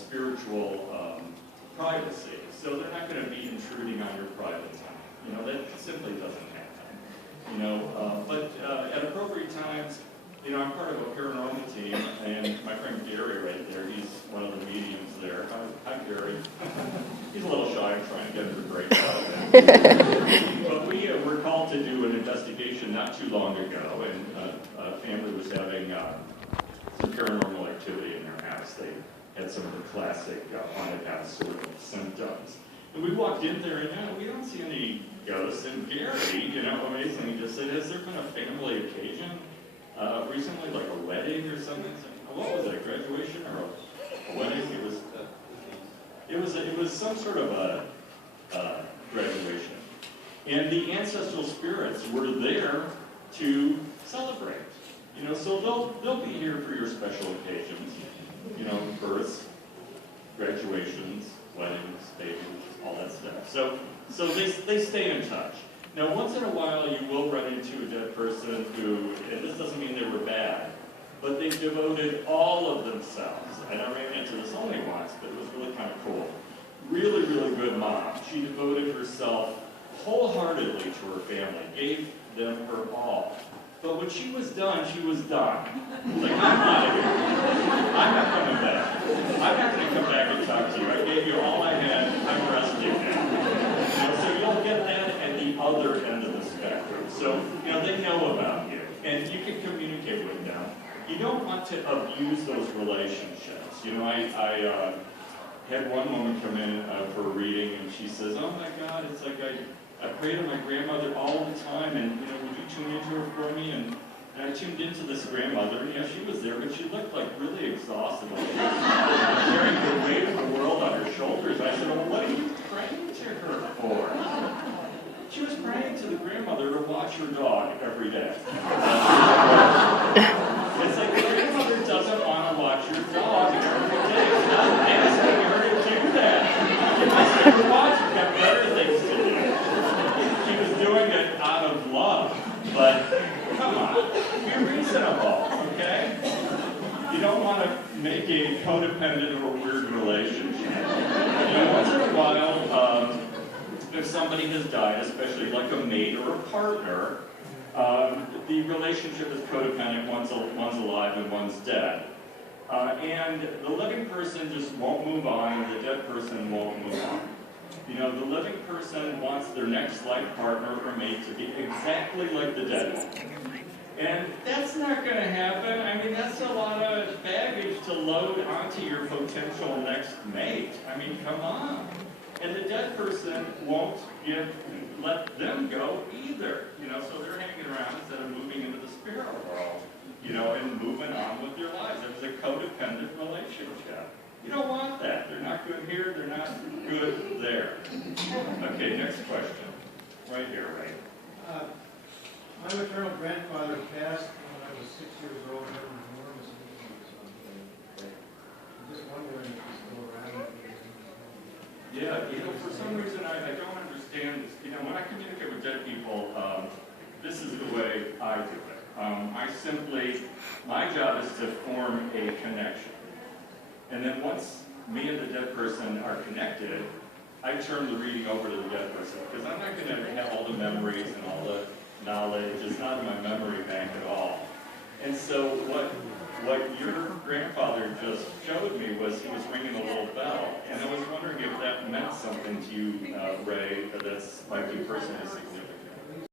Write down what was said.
spiritual privacy. So they're not going to be intruding on your private time. You know, that simply doesn't happen. You know, but at appropriate times, you know, I'm part of a paranormal team, and my friend Gary right there, he's one of the mediums there. Hi Gary. He's a little shy. I'm trying to get him to break out. But we were called to do an investigation not too long ago, and a family was having some paranormal activity in their house. They had some of the classic haunted house sort of symptoms. And we walked in there, and we don't see any ghosts. And Gary, you know, amazingly just said, has there been a family occasion recently, like a wedding or something? What was it, a graduation or a wedding? It was some sort of a graduation. And the ancestral spirits were there to celebrate. You know, so they'll be here for your special occasions. You know, births, graduations, weddings, babies, all that stuff. So they stay in touch. Now, once in a while, you will run into a dead person who, and this doesn't mean they were bad, but they devoted all of themselves. And I ran into this only once, but it was really kind of cool. Really, really good mom. She devoted herself wholeheartedly to her family, gave them her all. But when she was done, she was done. Like, I'm out of here. I'm not coming back. I'm not going to come back and talk to you. I gave you all I had. I'm resting now. You know, so you'll get that at the other end of the spectrum. So, you know, they know about you, and you can communicate with them. You don't want to abuse those relationships. You know, I had one woman come in for a reading, and she says, "Oh my God, it's like I pray to my grandmother all the time, and you know, would you tune into her for me?" And I tuned into this grandmother, and yeah, she was there, but she looked like really exhausted, like she was carrying the weight of the world on her shoulders. I said, "Well, what are you praying to her for?" She was praying to the grandmother to watch her dog every day. It's like the grandmother doesn't want to watch your dog every day. She's not asking her to do that. You must have watched. You've got better things to do. She was doing it out of love, but come on, be reasonable, okay? You don't want to make a codependent or weird relationship. You know, once in a while, if somebody has died, especially like a mate or a partner, the relationship is codependent. One's alive and one's dead. And the living person just won't move on, and the dead person won't move on. You know, the living person wants their next life partner or mate to be exactly like the dead one. And that's not going to happen. I mean, that's a lot of baggage to load onto your potential next mate. I mean, come on. And the dead person won't let them go either. You know, so they're hanging around instead of moving into the spirit world, you know, and moving on with their lives. It was a codependent relationship. You don't want that. They're not good here, they're not good there. Okay, next question. Right here, right? My maternal grandfather passed when I was 6 years old. I had an enormous meeting on him. I'm just wondering if he's still around. Yeah, you know, for some reason I don't understand this. You know, when I communicate with dead people, this is the way I do it. My job is to form a connection. And then once me and the dead person are connected, I turn the reading over to the dead person, because I'm not going to have all the memories and all the knowledge. It's not in my memory bank at all. And so what your grandfather just showed me was he was ringing a little bell, and I was wondering if that meant something to you, Ray, that's